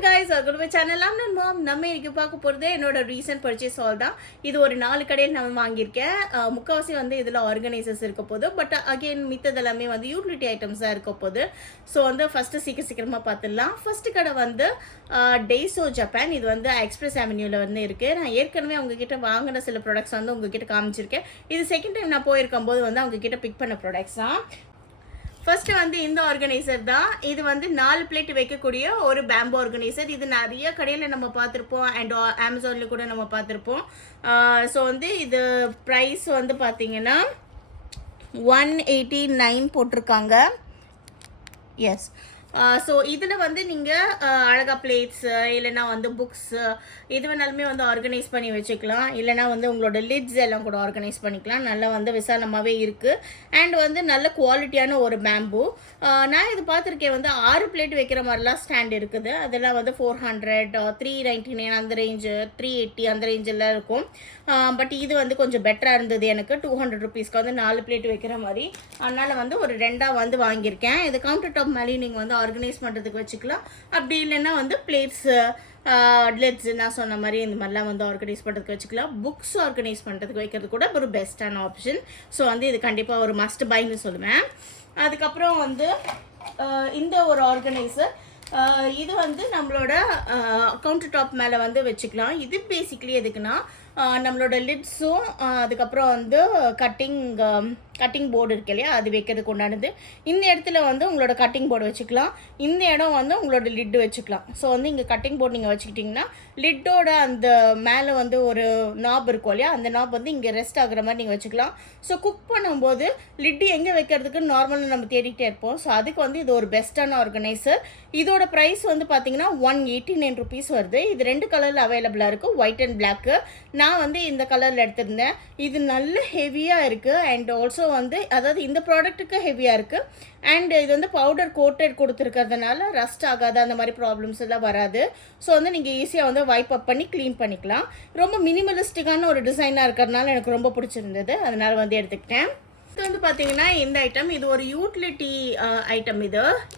guys, welcome to my channel. I'm not mom. நம்ம இன்னைக்கு பார்க்க போறது என்னோட ரீசன்ட் பர்ச்சேஸ் ஆல் தான். இது ஒரு 4 கடையில் நான் வாங்கியிருக்கேன். முக்காவாசி வந்து இதுல ஆர்கனைசர்ஸ் இருக்க போகுது. பட் அகைன் மித்ததெல்லாமே வந்து யூட்டிலிட்டி ஐட்டம்ஸ் தான் இருக்க போகுது. ஸோ வந்து ஃபர்ஸ்ட் சீக்கிரமா பார்த்துடலாம். ஃபர்ஸ்ட் கடை வந்து டெய்சோ ஜப்பான். இது வந்து எக்ஸ்பிரஸ் அவென்யூல வந்து இருக்கு. நான் ஏற்கனவே உங்ககிட்ட வாங்கின சில ப்ராடக்ட்ஸ் வந்து உங்ககிட்ட காமிச்சிருக்கேன். இது செகண்ட் டைம் நான் போயிருக்கும் போது வந்து அவங்க கிட்ட பிக் பண்ண ப்ராடக்ட்ஸ் தான். ஃபர்ஸ்ட் வந்து இந்த ஆர்கனைசர் தான். இது வந்து 4 பிளேட் வைக்கக்கூடிய ஒரு பேம்பு ஆர்கனைசர். இது நிறைய கடையில் நம்ம பார்த்துருப்போம் அண்ட் அமேசானில் கூட நம்ம பார்த்துருப்போம். ஸோ வந்து இது ப்ரைஸ் வந்து பார்த்தீங்கன்னா 189 போட்டிருக்காங்க. எஸ். ஸோ இதில் வந்து நீங்கள் அழகா பிளேட்ஸு இல்லைனா வந்து புக்ஸு இது வேணாலுமே வந்து ஆர்கனைஸ் பண்ணி வச்சுக்கலாம். இல்லைனா வந்து உங்களோட லிட்ஸ் எல்லாம் கூட ஆர்கனைஸ் பண்ணிக்கலாம். நல்லா வந்து விசாலமாகவே இருக்குது அண்ட் வந்து நல்ல குவாலிட்டியான ஒரு பேம்பு. நான் இது பார்த்துருக்கேன் வந்து 6 பிளேட் வைக்கிற மாதிரிலாம் ஸ்டாண்ட் இருக்குது. அதெல்லாம் வந்து 400, 399 அந்த ரேஞ்சு, 380 அந்த ரேஞ்செல்லாம் இருக்கும். பட் இது வந்து கொஞ்சம் பெட்டராக இருந்தது எனக்கு. 200 ருபீஸ்க்கு வந்து 4 பிளேட் வைக்கிற மாதிரி. அதனால் வந்து ஒரு 2 வந்து வாங்கியிருக்கேன். இது கவுண்டர் டாப் மேலேயும் நீங்கள் வந்து ஆர்கனைஸ் பண்ணுறதுக்கு வச்சுக்கலாம். அப்படி இல்லைன்னா வந்து பிளேட்ஸு லிட்ஸ் நான் சொன்ன மாதிரி இந்த மாதிரிலாம் வந்து ஆர்கனைஸ் பண்ணுறதுக்கு வச்சுக்கலாம். புக்ஸ் ஆர்கனைஸ் பண்ணுறதுக்கு வைக்கிறது கூட ஒரு பெஸ்ட்டான ஆப்ஷன். ஸோ வந்து இது கண்டிப்பாக ஒரு மஸ்ட் பைன்னு சொல்லுவேன். அதுக்கப்புறம் வந்து இந்த ஒரு ஆர்கனைசர் இது வந்து நம்மளோட கவுண்டர் டாப் மேலே வந்து வச்சுக்கலாம். இது பேசிக்லி எதுக்குன்னா நம்மளோட லிட்ஸும் அதுக்கப்புறம் வந்து கட்டிங் போர்டு இருக்கு இல்லையா, அது வைக்கிறதுக்கு உண்டானது. இந்த இடத்துல வந்து உங்களோட கட்டிங் போர்டு வச்சுக்கலாம். இந்த இடம் வந்து உங்களோட லிட்டு வச்சுக்கலாம். ஸோ வந்து இங்கே கட்டிங் போர்டு நீங்கள் வச்சுக்கிட்டிங்கன்னா லிட்டோட அந்த மேலே வந்து ஒரு நாப் இருக்கும் இல்லையா, அந்த நாப் வந்து இங்கே ரெஸ்ட் ஆகுற மாதிரி நீங்கள் வச்சுக்கலாம். ஸோ குக் பண்ணும்போது லிட்டு எங்கே வைக்கிறதுக்கு நார்மலாக நம்ம தேடிக்கிட்டே இருப்போம். ஸோ அதுக்கு வந்து இது ஒரு பெஸ்ட்டான ஆர்கனைசர். இதோட ப்ரைஸ் வந்து பார்த்தீங்கன்னா 189 ருபீஸ் வருது. இது 2 கலரில் அவைலபிளாக இருக்குது, ஒயிட் அண்ட் பிளாக்கு. நான் வந்து இந்த கலரில் எடுத்திருந்தேன். இது நல்ல ஹெவியாக இருக்குது அண்ட் ஆல்சோ வந்து அதாவது இந்த ப்ராடக்ட்டுக்கு ஹெவியாக இருக்குது அண்ட் இது வந்து பவுடர் கோட்டட் கொடுத்துருக்கிறதுனால ரஸ்ட் ஆகாது, அந்த மாதிரி ப்ராப்ளம்ஸ் எல்லாம் வராது. ஸோ வந்து நீங்கள் ஈஸியாக வந்து வைப் அப் பண்ணி க்ளீன் பண்ணிக்கலாம். ரொம்ப மினிமலிஸ்டிக்கான ஒரு டிசைனாக இருக்கிறதுனால எனக்கு ரொம்ப பிடிச்சிருந்தது, அதனால் வந்து எடுத்துக்கிட்டேன். இது வந்து பார்த்தீங்கன்னா இந்த ஐட்டம் இது ஒரு யூட்டிலிட்டி ஐட்டம்.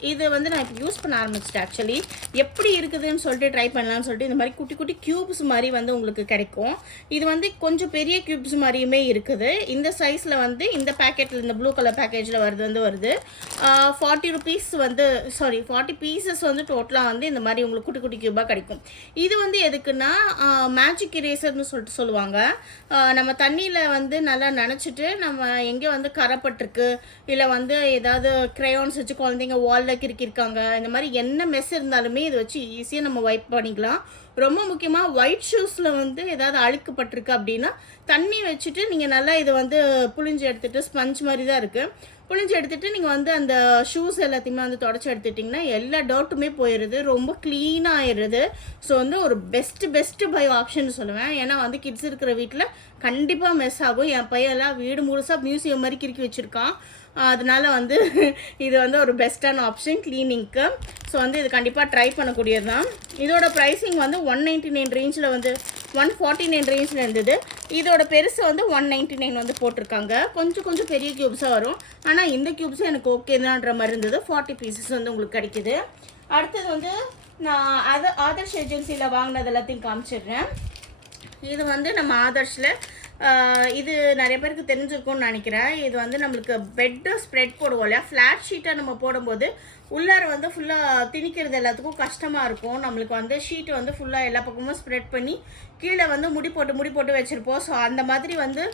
இது வந்து நான் இப்போ யூஸ் பண்ண ஆரம்பிச்சிட்டேன். ஆக்சுவலி எப்படி இருக்குதுன்னு சொல்லிட்டு ட்ரை பண்ணலான்னு சொல்லிட்டு இந்த மாதிரி குட்டி குட்டி க்யூப்ஸ் மாதிரி வந்து உங்களுக்கு கிடைக்கும். இது வந்து கொஞ்சம் பெரிய க்யூப்ஸ் மாதிரியுமே இருக்குது. இந்த சைஸில் வந்து இந்த பேக்கெட்டில் இந்த ப்ளூ கலர் பேக்கேஜில் வருது 40 ருபீஸ் வந்து 40 பீசஸ் வந்து டோட்டலாக வந்து இந்த மாதிரி உங்களுக்கு குட்டி குட்டி க்யூபாக கிடைக்கும். இது வந்து எதுக்குன்னா மேஜிக் இரேசர்னு சொல்லிட்டு சொல்லுவாங்க. நம்ம தண்ணியில் வந்து நல்லா நனைச்சிட்டு நம்ம எங்கே வந்து கரைப்பட்டிருக்கு இல்லை வந்து ஏதாவது க்ரையான்ஸ் வச்சு குழந்தைங்க வாலில் கிறுக்கிருக்காங்க, இந்த மாதிரி என்ன மெஸ் இருந்தாலுமே இதை வச்சு ஈஸியாக நம்ம வைப் பண்ணிக்கலாம். ரொம்ப முக்கியமாக ஒயிட் ஷூஸில் வந்து ஏதாவது அழுக்குப்பட்டிருக்கு அப்படின்னா தண்ணி வச்சுட்டு நீங்கள் நல்லா இதை வந்து புழிஞ்சு எடுத்துகிட்டு ஸ்பஞ்ச் மாதிரி தான் இருக்குது, புழிஞ்சு எடுத்துகிட்டு நீங்கள் வந்து அந்த ஷூஸ் எல்லாத்தையுமே வந்து தொடச்சி எடுத்துட்டிங்கன்னா எல்லா டவுட்டுமே போயிடுது, ரொம்ப க்ளீனாக ஆயிடுது. ஸோ வந்து ஒரு பெஸ்ட்டு பை ஆப்ஷன் சொல்லுவேன். ஏன்னா வந்து கிட்ஸ் இருக்கிற வீட்டில் கண்டிப்பாக மெஸ் ஆகும். என் பையெல்லாம் வீடு முழுசாக மியூசியம் மாதிரி கிறுக்கி வச்சுருக்கான். அதனால வந்து இது வந்து ஒரு பெஸ்ட்டான ஆப்ஷன் க்ளீனிங்க்கு. ஸோ வந்து இது கண்டிப்பாக ட்ரை பண்ணக்கூடியது தான். இதோட ப்ரைஸிங் வந்து 199 ரேஞ்சில் வந்து 149 ரேஞ்சில் இருந்தது. இதோட பெருசு வந்து 199 வந்து போட்டிருக்காங்க. கொஞ்சம் பெரிய க்யூப்ஸாக வரும். ஆனால் இந்த க்யூப்ஸும் எனக்கு ஓகே தான்ன்ற மாதிரி இருந்தது. 40 பீசஸ் வந்து உங்களுக்கு கிடைக்குது. அடுத்தது வந்து நான் ஆதர்ஷ் ஏஜென்சியில் வாங்கினது எல்லாத்தையும் காமிச்சிடுறேன். இது வந்து நம்ம ஆதர்ஷில் இது நிறைய பேருக்கு தெரிஞ்சிருக்கும்னு நினைக்கிறேன். இது வந்து நம்மளுக்கு பெட்டு ஸ்ப்ரெட் போடுவோம் இல்லையா, ஃப்ளாட் ஷீட்டாக நம்ம போடும்போது உள்ளார வந்து ஃபுல்லாக திணிக்கிறது எல்லாத்துக்கும் கஷ்டமாக இருக்கும். நம்மளுக்கு வந்து ஷீட்டு வந்து ஃபுல்லாக எல்லா பக்கமும் ஸ்ப்ரெட் பண்ணி கீழே வந்து முடி போட்டு வச்சுருப்போம். ஸோ அந்த மாதிரி வந்து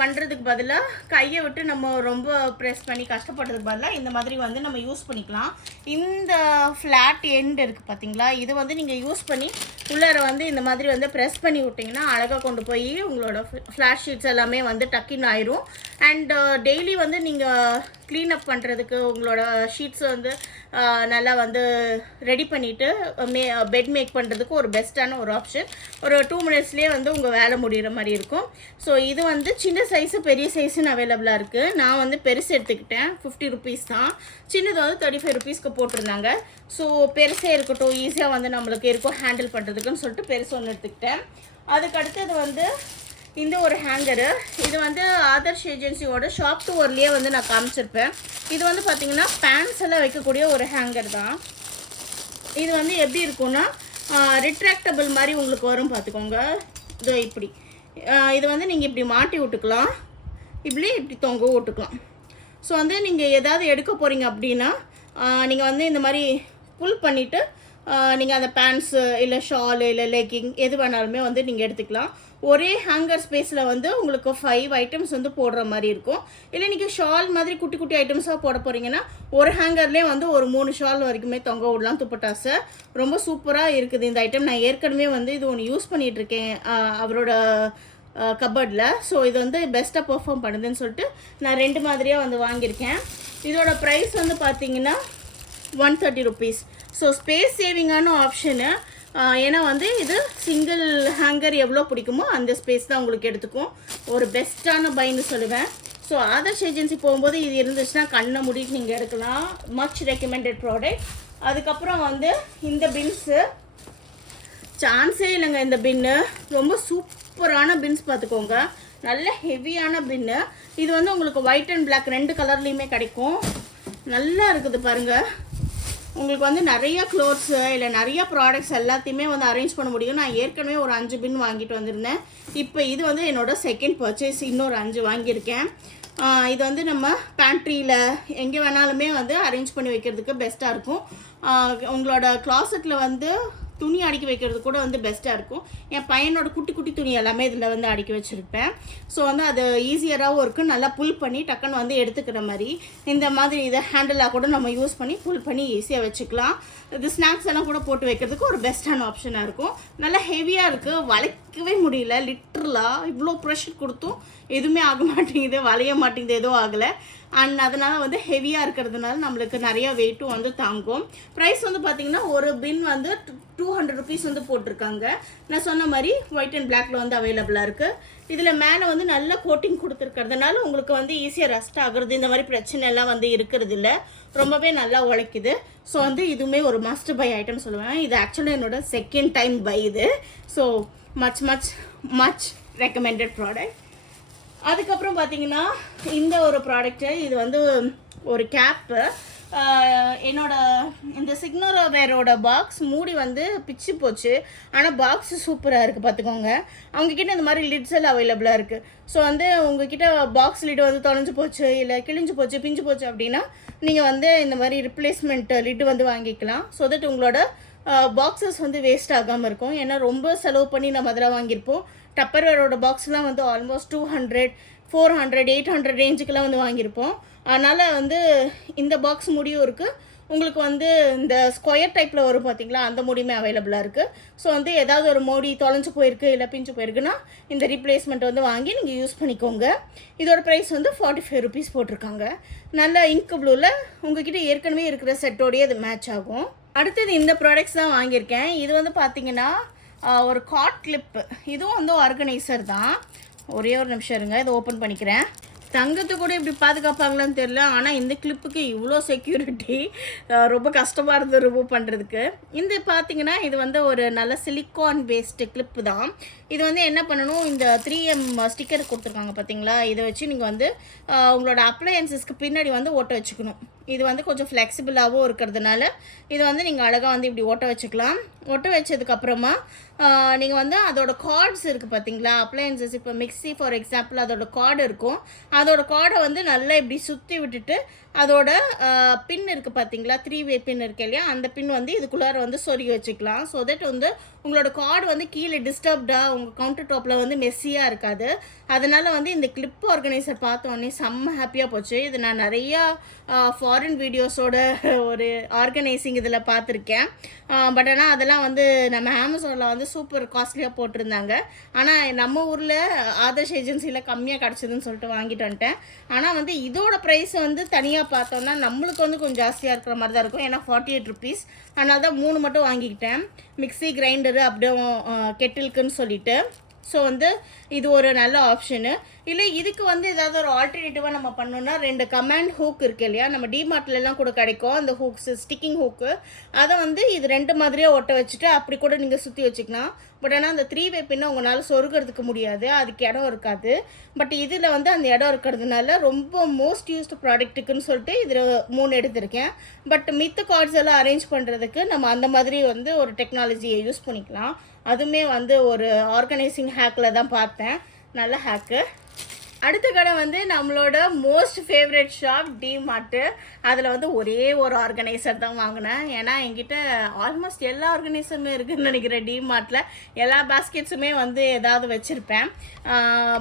பண்ணுறதுக்கு பதிலாக கையை விட்டு நம்ம ரொம்ப ப்ரெஸ் பண்ணி கஷ்டப்படுறதுக்கு பதிலாக இந்த மாதிரி வந்து நம்ம யூஸ் பண்ணிக்கலாம். இந்த ஃப்ளாட் எண்ட் இருக்குது பார்த்தீங்களா, இது வந்து நீங்கள் யூஸ் பண்ணி உள்ளார வந்து இந்த மாதிரி வந்து ப்ரெஸ் பண்ணி விட்டிங்கன்னா அழகாக கொண்டு போய் உங்களோட ஃப்ளாட் ஷீட்ஸ் எல்லாமே வந்து டக்கின் ஆயிரும். அண்ட் டெய்லி வந்து நீங்கள் க்ளீனப் பண்ணுறதுக்கு உங்களோட ஷீட்ஸ் வந்து நல்லா வந்து ரெடி பண்ணிவிட்டு பெட் மேக் பண்ணுறதுக்கு ஒரு பெஸ்ட்டான ஒரு ஆப்ஷன். ஒரு 2 மினிட்ஸ்லேயே வந்து உங்கள் வேலை முடிகிற மாதிரி இருக்கும். ஸோ இது வந்து சின்ன சைஸு பெரிய சைஸுன்னு அவைலபிளாக இருக்குது. நான் வந்து பெருசு எடுத்துக்கிட்டேன், 50 ருபீஸ் தான். சின்னது வந்து 35 ருபீஸ்க்கு போட்டிருந்தாங்க. ஸோ பெருசே இருக்கட்டும், ஈஸியாக வந்து நம்மளுக்கு இருக்கும் ஹேண்டில் பண்ணுறதுக்குன்னு சொல்லிட்டு பெருசு ஒன்று எடுத்துக்கிட்டேன். அதுக்கு அடுத்தது வந்து இந்த ஒரு ஹேங்கரு. இது வந்து ஆதர்ஷ் ஏஜென்சியோட ஷாப் டு ஒர்லேயே வந்து நான் காமிச்சிருப்பேன். இது வந்து பார்த்திங்கன்னா பேண்ட்ஸ் எல்லாம் வைக்கக்கூடிய ஒரு ஹேங்கர் தான். இது வந்து எப்படி இருக்கும்னா ரிட்ராக்டபிள் மாதிரி உங்களுக்கு வரும் பார்த்துக்கோங்க. இதோ இப்படி இது வந்து நீங்கள் இப்படி மாட்டி விட்டுக்கலாம், இப்படி தொங்க விட்டுக்கலாம். ஸோ வந்து நீங்கள் எதாவது எடுக்க போகிறீங்க அப்படின்னா நீங்கள் வந்து இந்த மாதிரி புல் பண்ணிவிட்டு நீங்கள் அந்த பேண்ட்ஸு இல்லை ஷாலு இல்லை லெக்கிங் எது வேணாலுமே வந்து நீங்கள் எடுத்துக்கலாம். ஒரே ஹேங்கர் ஸ்பேஸில் வந்து உங்களுக்கு 5 ஐட்டம்ஸ் வந்து போடுற மாதிரி இருக்கும். இல்லை நீங்கள் ஷால் மாதிரி குட்டி குட்டி ஐட்டம்ஸாக போட போகிறீங்கன்னா ஒரு ஹேங்கர்லேயே வந்து ஒரு 3 ஷால் வரைக்குமே தொங்க விடலாம் துப்பட்டாஸை. ரொம்ப சூப்பராக இருக்குது இந்த ஐட்டம். நான் ஏற்கனவே வந்து இது ஒன்று யூஸ் பண்ணிகிட்ருக்கேன் அவரோட கபர்டில். ஸோ இது வந்து பெஸ்ட்டாக பெர்ஃபார்ம் பண்ணுதுன்னு சொல்லிட்டு நான் 2 மாதிரியாக வந்து வாங்கியிருக்கேன். இதோட ப்ரைஸ் வந்து பார்த்தீங்கன்னா 130 rupees. ஸோ ஸ்பேஸ் சேவிங்கான ஆப்ஷனு. ஏன்னா வந்து இது சிங்கிள் ஹேங்கர் எவ்வளோ பிடிக்குமோ அந்த ஸ்பேஸ் தான் உங்களுக்கு எடுத்துக்கும். ஒரு பெஸ்ட்டான பைன்னு சொல்லுவேன். ஸோ ஆதர்ஷ் ஏஜென்சி போகும்போது இது இருந்துச்சுன்னா கண்ணை மூடிட்டு நீங்கள் எடுக்கலாம். Much recommended product. அதுக்கப்புறம் வந்து இந்த பின்ஸு சான்ஸே இல்லைங்க. இந்த பின்னு ரொம்ப சூப்பரான பின்ஸ் பார்த்துக்கோங்க. நல்ல ஹெவியான பின்னு. இது வந்து உங்களுக்கு ஒயிட் அண்ட் பிளாக் 2 கலர்லேயுமே கிடைக்கும். நல்லா இருக்குது பாருங்கள். உங்களுக்கு வந்து நிறைய க்ளோத்ஸு இல்லை நிறைய ப்ராடக்ட்ஸ் எல்லாத்தையுமே வந்து அரேஞ்ச் பண்ண முடியும். நான் ஏற்கனவே ஒரு 5 பின் வாங்கிட்டு வந்திருந்தேன். இப்போ இது வந்து என்னோடய செகண்ட் பர்ச்சேஸ். இன்னொரு 5 வாங்கியிருக்கேன். இது வந்து நம்ம பேண்ட்ரியில் எங்கே வேணாலுமே வந்து அரேஞ்ச் பண்ணி வைக்கிறதுக்கு பெஸ்ட்டாக இருக்கும். உங்களோட க்ளாசெட்டில் வந்து துணி அடுக்கி வைக்கிறது கூட வந்து பெஸ்ட்டாக இருக்கும். என் பையனோட குட்டி குட்டி துணி எல்லாமே இதில் வந்து அடுக்கி வச்சுருப்பேன். ஸோ வந்து அது ஈஸியராகவும் இருக்குது. நல்லா புல் பண்ணி டக்குன்னு வந்து எடுத்துக்கிற மாதிரி இந்த மாதிரி இதை ஹேண்டிலாக கூட நம்ம யூஸ் பண்ணி புல் பண்ணி ஈஸியாக வச்சுக்கலாம். இது ஸ்நாக்ஸ் எல்லாம் கூட போட்டு வைக்கிறதுக்கு ஒரு பெஸ்ட்டான ஆப்ஷனாக இருக்கும். நல்லா ஹெவியாக இருக்குது, வளைக்கவே முடியல. லிட்ரலாக இவ்வளோ ப்ரெஷர் கொடுத்தும் எதுவுமே ஆக மாட்டேங்குது, வளைய மாட்டேங்குது, எதுவும் ஆகலை. அண்ட் அதனால் வந்து ஹெவியாக இருக்கிறதுனால நம்மளுக்கு நிறையா வெயிட்டும் வந்து தாங்கும். ப்ரைஸ் வந்து பார்த்திங்கன்னா ஒரு பின் வந்து 200 rupees வந்து போட்டிருக்காங்க. நான் சொன்ன மாதிரி ஒயிட் அண்ட் பிளாக்ல வந்து அவைலபிளாக இருக்குது. இதில் மேலே வந்து நல்ல கோட்டிங் கொடுத்துருக்கிறதுனால உங்களுக்கு வந்து ஈஸியாக ரஸ்ட் ஆகுறது இந்த மாதிரி பிரச்சனை எல்லாம் வந்து இருக்கிறது இல்லை. ரொம்பவே நல்லா உழைக்குது. ஸோ வந்து இதுவுமே ஒரு மஸ்ட் பை ஐட்டம் சொல்லுவேன். இது ஆக்சுவலி என்னோட செகண்ட் டைம் பை இது. So much recommended product. அதுக்கப்புறம் பார்த்தீங்கன்னா இந்த ஒரு ப்ராடக்ட்டு, இது வந்து ஒரு கேப்பு. என்னோட இந்த சிக்னோரோவேரோட பாக்ஸ் மூடி வந்து பிச்சு போச்சு. ஆனால் பாக்ஸு சூப்பராக இருக்குது பார்த்துக்கோங்க. அவங்கக்கிட்ட இந்த மாதிரி லிட்ஸ் எல்லாம் அவைலபிளாக இருக்குது. ஸோ வந்து உங்ககிட்ட பாக்ஸ் லிட் வந்து தொலைஞ்சு போச்சு இல்லை கிழிஞ்சு போச்சு பிஞ்சு போச்சு அப்படின்னா நீங்கள் வந்து இந்த மாதிரி ரிப்ளேஸ்மெண்ட் லிட்டு வந்து வாங்கிக்கலாம். ஸோ தட் உங்களோட பாக்ஸஸ் வந்து வேஸ்ட் ஆகாமல் இருக்கும். ஏன்னா ரொம்ப செலவு பண்ணி நம்ம அதெல்லாம் வாங்கியிருப்போம். டப்பர்வேரோட பாக்ஸ்லாம் வந்து ஆல்மோஸ்ட் 200, 400, 800 ரேஞ்சுக்கெல்லாம் வந்து வாங்கியிருப்போம். அதனால் வந்து இந்த பாக்ஸ் முடியும் இருக்குது. உங்களுக்கு வந்து இந்த ஸ்கொயர் டைப்பில் வரும் பார்த்தீங்களா, அந்த முடியுமே அவைலபிளாக இருக்குது. ஸோ வந்து ஏதாவது ஒரு மூடி தொலைஞ்சு போயிருக்கு இல்லை பிஞ்சு போயிருக்குன்னா இந்த ரீப்ளேஸ்மெண்ட் வந்து வாங்கி நீங்கள் யூஸ் பண்ணிக்கோங்க. இதோட ப்ரைஸ் வந்து 45 rupees போட்டிருக்காங்க. நல்ல இங்க் ப்ளூவில் உங்ககிட்ட ஏற்கனவே இருக்கிற செட்டோடையே அது மேட்ச் ஆகும். அடுத்தது இந்த ப்ராடக்ட்ஸ் தான் வாங்கியிருக்கேன். இது வந்து பார்த்திங்கன்னா ஒரு காட் கிளிப்பு. இதுவும் வந்து ஆர்கனைசர் தான். ஒரே ஒரு நிமிஷம் இருங்க, இதை ஓப்பன் பண்ணிக்கிறேன். தங்கத்தை கூட இப்படி பாதுகாப்பாங்களான்னு தெரியல. ஆனால் இந்த கிளிப்புக்கு இவ்வளோ செக்யூரிட்டி, ரொம்ப கஷ்டமாக இருந்தது ரிமூவ் பண்ணுறதுக்கு. இந்த பார்த்திங்கன்னா இது வந்து ஒரு நல்ல சிலிக்கான் பேஸ்டு கிளிப்பு தான். இது வந்து என்ன பண்ணணும், இந்த 3M ஸ்டிக்கர் கொடுத்துருக்காங்க பார்த்தீங்களா, இதை வச்சு நீங்கள் வந்து உங்களோட அப்ளையன்சஸ்க்கு பின்னாடி வந்து ஓட்ட வச்சுக்கணும். இது வந்து கொஞ்சம் ஃப்ளெக்சிபிளாகவும் இருக்கிறதுனால இது வந்து நீங்கள் அழகாக வந்து இப்படி ஓட்ட வச்சுக்கலாம். ஒட்ட வச்சதுக்கப்புறமா நீங்கள் வந்து அதோட கார்ட்ஸ் இருக்குது பார்த்தீங்களா, அப்ளையன்சஸ் இப்போ மிக்ஸி ஃபார் எக்ஸாம்பிள் அதோட கார்டு இருக்கும். அதோட கார்டை வந்து நல்லா இப்படி சுற்றி விட்டுட்டு அதோட பின் இருக்குது பார்த்தீங்களா, 3-way பின் இருக்கு இல்லையா, அந்த பின் வந்து இதுக்குள்ளார வந்து சொருகி வச்சுக்கலாம். ஸோ தட் வந்து உங்களோட கார்டு வந்து கீழே டிஸ்டர்ப்டாக உங்கள் கவுண்டர் டாப்பில் வந்து மெஸ்ஸியாக இருக்காது. அதனால் வந்து இந்த கிளிப் ஆர்கனைசர் பார்த்தோன்னே செம்ம ஹாப்பியாக போச்சு. இது நான் நிறையா ஃபாரின் வீடியோஸோட ஒரு ஆர்கனைசிங் இதில் பார்த்துருக்கேன். பட் ஆனால் அதெல்லாம் வந்து நம்ம அமேசானில் வந்து சூப்பர் காஸ்ட்லியாக போட்டிருந்தாங்க. ஆனால் நம்ம ஊரில் ஆதர்ஷ் ஏஜென்சியில் கம்மியாக கிடச்சிதுன்னு சொல்லிட்டு வாங்கிட்டு வந்துட்டேன். ஆனால் வந்து இதோட ப்ரைஸ் வந்து தனியாக பார்த்தோன்னா நம்மளுக்கு வந்து கொஞ்சம் ஜாஸ்தியாக இருக்கிற மாதிரி தான் இருக்கும். ஏன்னா 48 rupees. அதனால தான் 3 மட்டும் வாங்கிக்கிட்டேன். மிக்ஸி, கிரைண்டரு, அப்படியே கெட்டிலுக்குன்னு சொல்லிட்டு. ஸோ வந்து இது ஒரு நல்ல ஆப்ஷனு. இல்லை இதுக்கு வந்து ஏதாவது ஒரு ஆல்டர்னேட்டிவாக நம்ம பண்ணோம்னா 2 கமாண்ட் ஹூக் இருக்குது இல்லையா, நம்ம டிமார்ட்லலாம் கூட கிடைக்கும் அந்த ஹூக்ஸு, ஸ்டிக்கிங் ஹூக்கு. அதை வந்து இது 2 மாதிரியே ஒட்ட வச்சுட்டு அப்படி கூட நீங்கள் சுற்றி வச்சுக்கலாம். பட் ஆனால் அந்த 3 வே பின்ன உங்களால் சொருகிறதுக்கு முடியாது, அதுக்கு இடம் இருக்காது. பட் இதில் வந்து அந்த இடம் இருக்கிறதுனால ரொம்ப மோஸ்ட் யூஸ்டு ப்ராடக்ட்டுக்குன்னு சொல்லிட்டு இதில் 3 எடுத்திருக்கேன். பட் மித்த கார்ட்ஸ் எல்லாம் அரேஞ்ச் பண்ணுறதுக்கு நம்ம அந்த மாதிரி வந்து ஒரு டெக்னாலஜியை யூஸ் பண்ணிக்கலாம். அதுவுமே வந்து ஒரு ஆர்கனைசிங் ஹேக்கில் தான் பார்த்தேன், நல்ல ஹேக்கு. அடுத்த கடை வந்து நம்மளோட மோஸ்ட் ஃபேவரட் ஷாப் டிமார்ட்டு. அதில் வந்து ஒரே ஒரு ஆர்கனைசர் தான் வாங்கினேன். ஏன்னா என்கிட்ட ஆல்மோஸ்ட் எல்லா ஆர்கனைசருமே இருக்குதுன்னு நினைக்கிறேன். டிமார்ட்டில் எல்லா பேஸ்கெட்ஸுமே வந்து ஏதாவது வச்சுருப்பேன்.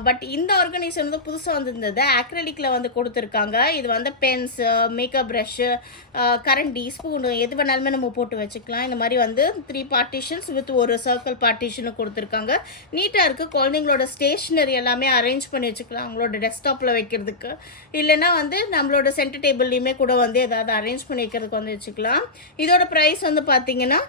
பட் இந்த ஆர்கனைசர் வந்து புதுசாக வந்துருந்தது, அக்ரலிக்கில் வந்து கொடுத்துருக்காங்க. இது வந்து பென்ஸு, மேக்கப் ப்ரஷ்ஷு, கரண்டி, ஸ்பூனு எது வேணாலுமே நம்ம போட்டு வச்சுக்கலாம். இந்த மாதிரி வந்து 3 பார்ட்டிஷன்ஸ் வித் ஒரு சர்க்கிள் பார்ட்டிஷனு கொடுத்துருக்காங்க. நீட்டாக இருக்குது. குழந்தைங்களோட ஸ்டேஷ்னரி எல்லாமே அரேஞ்ச் பண்ணி வச்சுக்கலாம் அவங்களோட டெஸ்க்டாப்பில் வைக்கிறதுக்கு. இல்லைன்னா வந்து நம்மளோட சென்டர் டேபிள்லையுமே கூட வந்து ஏதாவது அரேஞ்ச் பண்ணி வைக்கிறதுக்கு வந்து வச்சுக்கலாம். இதோட ப்ரைஸ் வந்து பார்த்தீங்கன்னா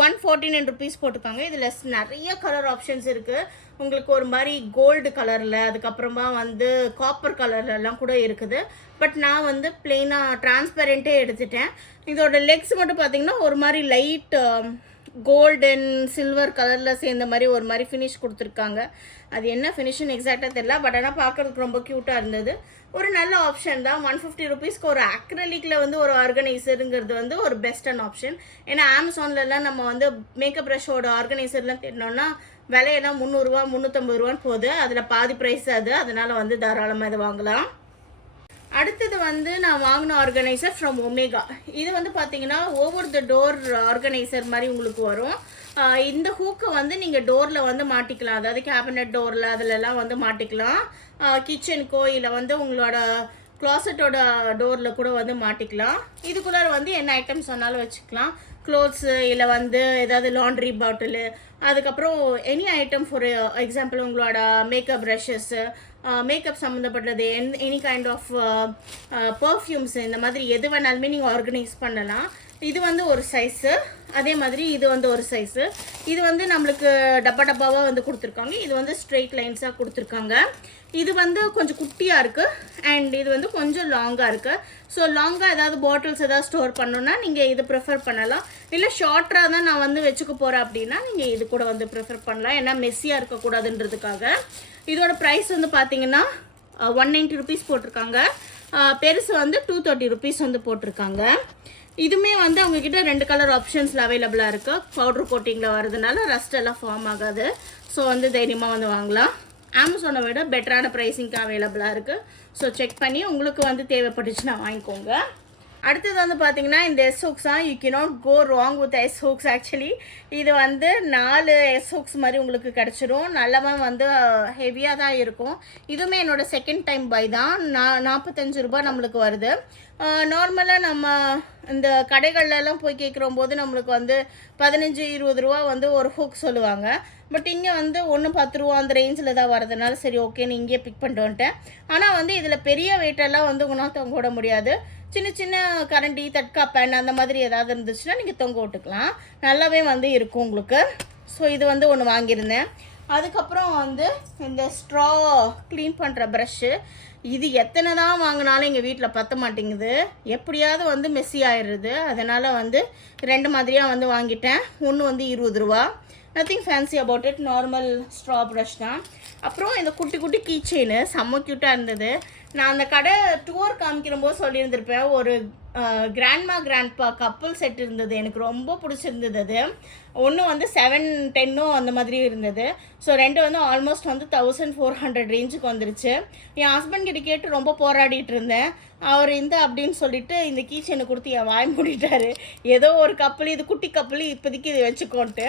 149 ருபீஸ் போட்டிருக்காங்க. இதில் நிறைய கலர் ஆப்ஷன்ஸ் இருக்குது. உங்களுக்கு ஒரு மாதிரி கோல்டு கலரில், அதுக்கப்புறமா வந்து காப்பர் கலர்லலாம் கூட இருக்குது. பட் நான் வந்து பிளெயினாக டிரான்ஸ்பரண்ட்டே எடுத்துட்டேன். இதோட லெக்ஸ் மட்டும் பார்த்தீங்கன்னா ஒரு மாதிரி லைட் கோல்டன் சில்வர் கலரில் சேர்ந்த மாதிரி ஒரு மாதிரி ஃபினிஷ் கொடுத்துருக்காங்க. அது என்ன ஃபினிஷ்னு எக்ஸாக்டாக தெரியல, பட் ஆனால் பார்க்குறதுக்கு ரொம்ப க்யூட்டாக இருந்தது. ஒரு நல்ல ஆப்ஷன் தான். 150 ருபீஸ்க்கு ஒரு அக்ரலிக்கில் வந்து ஒரு ஆர்கனைசருங்கிறது வந்து ஒரு பெஸ்டான ஆப்ஷன். ஏன்னா அமேசான்லலாம் நம்ம வந்து மேக்கப் ப்ரஷோட ஆர்கனைசர்லாம் தேடினோன்னா விலையெல்லாம் 300 ரூபா 350 ரூபான்னு போகுது. அதில் பாதி ப்ரைஸ் அது, அதனால் வந்து தாராளமாக இதை வாங்கலாம். அடுத்தது வந்து நான் வாங்கின ஆர்கனைசர் ஃப்ரம் ஒமேகா. இது வந்து பார்த்தீங்கன்னா ஓவர் த டோர் ஆர்கனைசர் மாதிரி உங்களுக்கு வரும். இந்த ஹூக்கை வந்து நீங்கள் டோரில் வந்து மாட்டிக்கலாம், அதாவது கேபினட் டோரில் அதிலெல்லாம் வந்து மாட்டிக்கலாம். கிச்சனுக்கோ இல்லை வந்து உங்களோட க்ளாசட்டோட டோரில் கூட வந்து மாட்டிக்கலாம். இதுக்குள்ளார வந்து என்ன ஐட்டம்ஸ் சொன்னாலும் வச்சுக்கலாம். க்ளோத்ஸு இல்லை வந்து ஏதாவது லாண்ட்ரி பாட்டிலு, அதுக்கப்புறம் எனி ஐட்டம் ஃபார் எக்ஸாம்பிள் உங்களோட மேக்கப் ப்ரஷஸ்ஸு, மேக்கப் சம்மந்தப்பட்டது, எனி கைண்ட் ஆஃப் பர்ஃப்யூம்ஸ், இந்த மாதிரி எது வேணாலுமே நீங்கள் ஆர்கனைஸ் பண்ணலாம். இது வந்து ஒரு சைஸு, அதே மாதிரி இது வந்து ஒரு சைஸு. இது வந்து நம்மளுக்கு டப்பா டப்பாவாக வந்து கொடுத்துருக்காங்க. இது வந்து ஸ்ட்ரெயிட் லைன்ஸாக கொடுத்துருக்காங்க. இது வந்து கொஞ்சம் குட்டியாக இருக்குது அண்ட் இது வந்து கொஞ்சம் லாங்காக இருக்குது. ஸோ லாங்காக ஏதாவது பாட்டில்ஸ் ஏதாவது ஸ்டோர் பண்ணணுன்னா நீங்கள் இது ப்ரிஃபர் பண்ணலாம். இல்லை ஷார்ட்டாக தான் நான் வந்து வச்சுக்க போகிறேன் அப்படின்னா நீங்கள் இது கூட வந்து ப்ரிஃபர் பண்ணலாம், ஏன்னா மெஸ்ஸியாக இருக்கக்கூடாதுன்றதுக்காக. இதோட ப்ரைஸ் வந்து பார்த்தீங்கன்னா 190 ருபீஸ் போட்டிருக்காங்க. பெருசு வந்து 230 ருபீஸ் வந்து போட்டிருக்காங்க. இதுவுமே வந்து அவங்கக்கிட்ட 2 கலர் ஆப்ஷன்ஸில் அவைலபிளாக இருக்குது. பவுட்ரு கோட்டிங்கில் வரதுனால ரஸ்ட் எல்லாம் ஃபார்ம் ஆகாது. ஸோ வந்து தைரியமாக வந்து வாங்கலாம். அமேசானை விட பெட்டரான ப்ரைஸிங்க்கு அவைலபிளாக இருக்குது. ஸோ செக் பண்ணி உங்களுக்கு வந்து தேவைப்பட்டுச்சுன்னா வாங்கிக்கோங்க. அடுத்தது வந்து பார்த்தீங்கன்னா இந்த எஸ் ஹூக்ஸ் தான். You cannot go wrong with S hooks. Actually இது வந்து 4 எஸ் ஹூக்ஸ் மாதிரி உங்களுக்கு கிடச்சிரும். நல்லாவே வந்து ஹெவியாக தான் இருக்கும். இதுவுமே என்னோட செகண்ட் டைம் பை தான். 45 ரூபா நம்மளுக்கு வருது. நார்மலாக நம்ம இந்த கடைகள்லாம் போய் கேட்குற போது நம்மளுக்கு வந்து 15-20 ரூபா வந்து ஒரு ஹூக் சொல்லுவாங்க. பட் இங்கே வந்து 10 ரூபா அந்த ரேஞ்சில் தான் வரதுனால சரி ஓகேன்னு இங்கேயே பிக் பண்ணிட்டு வந்துட்டேன். ஆனால் வந்து இதில் பெரிய வெயிட்டெல்லாம் வந்து உங்களால் தொங்க விட முடியாது. சின்ன சின்ன கரண்டி, தட்கா பேன் அந்த மாதிரி ஏதாவது இருந்துச்சுன்னா நீங்கள் தொங்க விட்டுக்கலாம், நல்லாவே வந்து இருக்கும் உங்களுக்கு. ஸோ இது வந்து ஒன்று வாங்கியிருந்தேன். அதுக்கப்புறம் வந்து இந்த ஸ்ட்ரா க்ளீன் பண்ணுற ப்ரஷ்ஷு. இது எத்தனை தான் வாங்கினாலும் எங்கள் வீட்டில் பற்ற மாட்டேங்குது, எப்படியாவது வந்து மெஸ்ஸி ஆயிடுறது. அதனால் வந்து 2 மாதிரியாக வந்து வாங்கிட்டேன். ஒன்று வந்து 20 ரூபா. Nothing fancy about it, normal straw brush தான். அப்புறம் இந்த குட்டி குட்டி கீ செயின் செம்ம க்யூட்டாக இருந்தது. நான் அந்த கடை டூர் காமிக்கிறம்போது சொல்லியிருந்திருப்பேன், ஒரு கிராண்ட்மா கிராண்ட்பா கப்புள் செட் இருந்தது, எனக்கு ரொம்ப பிடிச்சிருந்தது. அது ஒன்று வந்து 710 அந்த மாதிரி இருந்தது. ஸோ 2 வந்து ஆல்மோஸ்ட் வந்து 1400 ரேஞ்சுக்கு வந்துருச்சு. என் ஹஸ்பண்ட் கிட்ட கேட்டு ரொம்ப போராடிட்டு இருந்தேன். அவர் இந்த அப்படின்னு சொல்லிட்டு இந்த கீ செயினை கொடுத்து என் வாய் மூடிட்டாரு. ஏதோ ஒரு கப்பல், இது குட்டி கப்பல், இப்போதைக்கு இது வச்சுக்கோன்ட்டு.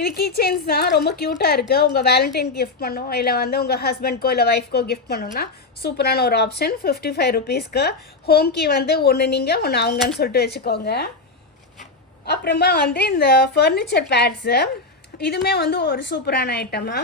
இது கீ செயின்ஸ் தான், ரொம்ப க்யூட்டாக இருக்குது. உங்கள் வேலண்டைன் கிஃப்ட் பண்ணோம் இல்லை வந்து உங்கள் ஹஸ்பண்ட்க்கோ இல்லை ஒய்ஃப்க்கோ கிஃப்ட் பண்ணோன்னா சூப்பரான ஒரு ஆப்ஷன். 55 ருபீஸ்க்கு ஹோம் கீ வந்து ஒன்று நீங்கள் ஒன்று அவங்கன்னு சொல்லிட்டு வச்சுக்கோங்க. அப்புறமா வந்து இந்த ஃபர்னிச்சர் பேட்ஸு, இதுவுமே வந்து ஒரு சூப்பரான ஐட்டமு.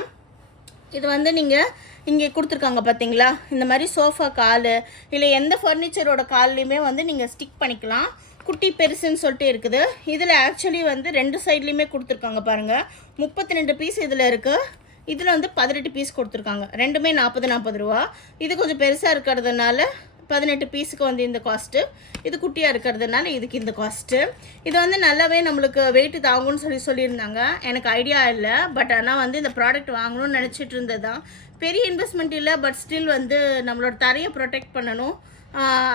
இது வந்து நீங்கள் இங்கே கொடுத்துருக்காங்க பார்த்தீங்களா, இந்த மாதிரி சோஃபா கால் இல்லை எந்த ஃபர்னிச்சரோட கால்லையுமே வந்து நீங்கள் ஸ்டிக் பண்ணிக்கலாம். குட்டி பெருசுன்னு சொல்லிட்டு இருக்குது. இதில் ஆக்சுவலி வந்து 2 சைட்லேயுமே கொடுத்துருக்காங்க பாருங்கள். 32 பீஸ் இதில் இருக்குது. இதில் வந்து 18 பீஸ் கொடுத்துருக்காங்க. ரெண்டுமே 40 ரூபா. இது கொஞ்சம் பெருசாக இருக்கிறதுனால 18 பீஸுக்கு வந்து இந்த காஸ்ட்டு. இது குட்டியாக இருக்கிறதுனால இதுக்கு இந்த காஸ்ட்டு. இது வந்து நல்லாவே நம்மளுக்கு வெயிட் தாங்கும்னு சொல்லியிருந்தாங்க. எனக்கு ஐடியா இல்லை, பட் ஆனால் வந்து இந்த ப்ராடக்ட் வாங்கணும்னு நினச்சிட்டு இருந்தது தான். பெரிய இன்வெஸ்ட்மெண்ட் இல்லை, பட் ஸ்டில் வந்து நம்மளோட தரையை ப்ரொடெக்ட் பண்ணணும்.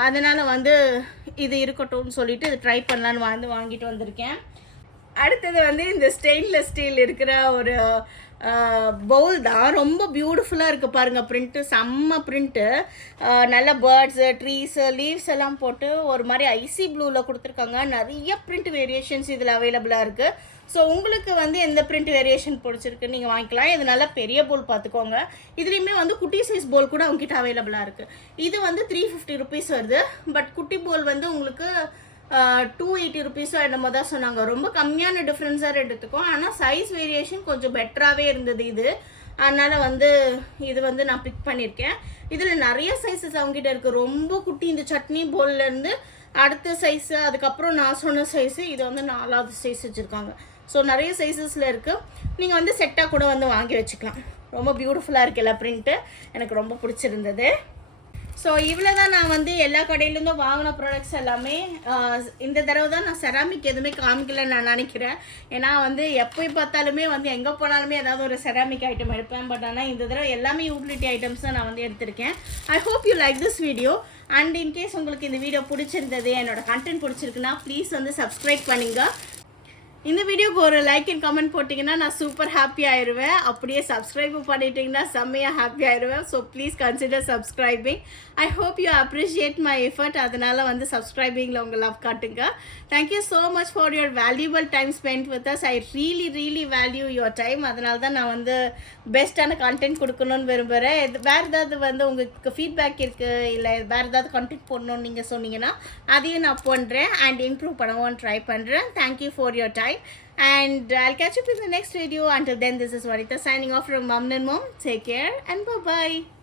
அதனால் வந்து இது இருக்கட்டும்னு சொல்லிவிட்டு இது ட்ரை பண்ணலான்னு வாங்கிட்டு வந்திருக்கேன். அடுத்தது வந்து இந்த ஸ்டெயின்லெஸ் ஸ்டீல் இருக்கிற ஒரு பவுல் தான். ரொம்ப பியூட்டிஃபுல்லாக இருக்குது பாருங்கள். ப்ரிண்ட்டு செம்ம ப்ரிண்ட்டு. நல்ல பேர்ட்ஸு, ட்ரீஸு, லீவ்ஸ் எல்லாம் போட்டு ஒரு மாதிரி ஐசி ப்ளூவில் கொடுத்துருக்காங்க. நிறைய ப்ரிண்ட் வேரியேஷன்ஸ் இதில் அவைலபிளாக இருக்குது. ஸோ உங்களுக்கு வந்து எந்த பிரிண்ட் வேரியேஷன் பிடிச்சிருக்குன்னு நீங்கள் வாங்கிக்கலாம். இது நல்லா பெரிய போல் பார்த்துக்கோங்க. இதுலேயுமே வந்து குட்டி சைஸ் போல் கூட அவங்ககிட்ட அவைலபிளாக இருக்குது. இது வந்து 350 ருபீஸ் வருது. பட் குட்டி போல் வந்து உங்களுக்கு 280 ருபீஸோ என்னமோ தான் சொன்னாங்க. ரொம்ப கம்மியான டிஃப்ரென்ஸாக ரெண்டுத்துக்கும். ஆனால் சைஸ் வேரியேஷன் கொஞ்சம் பெட்டராகவே இருந்தது இது. அதனால் வந்து இது வந்து நான் பிக் பண்ணியிருக்கேன். இதில் நிறைய சைஸஸ் அவங்ககிட்ட இருக்குது. ரொம்ப குட்டி இந்த சட்னி போல்லேருந்து அடுத்த சைஸு, அதுக்கப்புறம் நான் சொன்ன சைஸு, இது வந்து 4வது சைஸ் வச்சுருக்காங்க. ஸோ நிறைய சைஸஸில் இருக்குது. நீங்கள் வந்து செட்டாக கூட வந்து வாங்கி வச்சுக்கலாம். ரொம்ப பியூட்டிஃபுல்லாக இருக்குல்ல ப்ரிண்ட்டு. எனக்கு ரொம்ப பிடிச்சிருந்தது. ஸோ இவ்வளோ தான் நான் வந்து எல்லா கடையிலேருந்தும் வாங்கின ப்ராடக்ட்ஸ் எல்லாமே. இந்த தடவை தான் நான் செராமிக் எதுவுமே காமிக்கலன்னு நான் நினைக்கிறேன். ஏன்னா வந்து எப்போ பார்த்தாலுமே வந்து எங்கே போனாலுமே ஏதாவது ஒரு செராமிக் ஐட்டம் எடுப்பேன். பட் ஆனால் இந்த தடவை எல்லாமே யூட்டிலிட்டி ஐட்டம்ஸ் தான் நான் வந்து எடுத்திருக்கேன். I hope you like this video. And in case உங்களுக்கு இந்த வீடியோ பிடிச்சிருந்தது, என்னோட கண்டென்ட் பிடிச்சிருக்குன்னா ப்ளீஸ் வந்து சப்ஸ்கிரைப் பண்ணுங்க. இந்த வீடியோக்கு ஒரு லைக் அண்ட் கமெண்ட் போட்டிங்கன்னா நான் சூப்பர் ஹாப்பி ஆயிடுவேன். அப்படியே சப்ஸ்கிரைபும் பண்ணிட்டீங்கன்னா செம்மையாக ஹாப்பி ஆயிடுவேன். So please consider subscribing. I hope you appreciate my effort. அதனால் வந்து சப்ஸ்கிரைபிங்கில் உங்கள் லவ் காட்டுங்க. Thank you so much for your valuable time spend with us. I really value your time. அதனால தான் நான் வந்து பெஸ்ட்டான கண்டென்ட் கொடுக்கணும்னு விரும்புகிறேன். வேறு ஏதாவது வந்து உங்களுக்கு ஃபீட்பேக் இருக்குது, இல்லை வேறு ஏதாவது கண்டென்ட் போடணும்னு நீங்கள் சொன்னீங்கன்னா அதையும் நான் பண்ணுறேன் அண்ட் இம்ப்ரூவ் பண்ணவும் ட்ரை பண்ணுறேன். Thank you for your time. And I'll catch up in the next video. Until then, this is Vanitha signing off from Mom and Mom. Take care and bye-bye.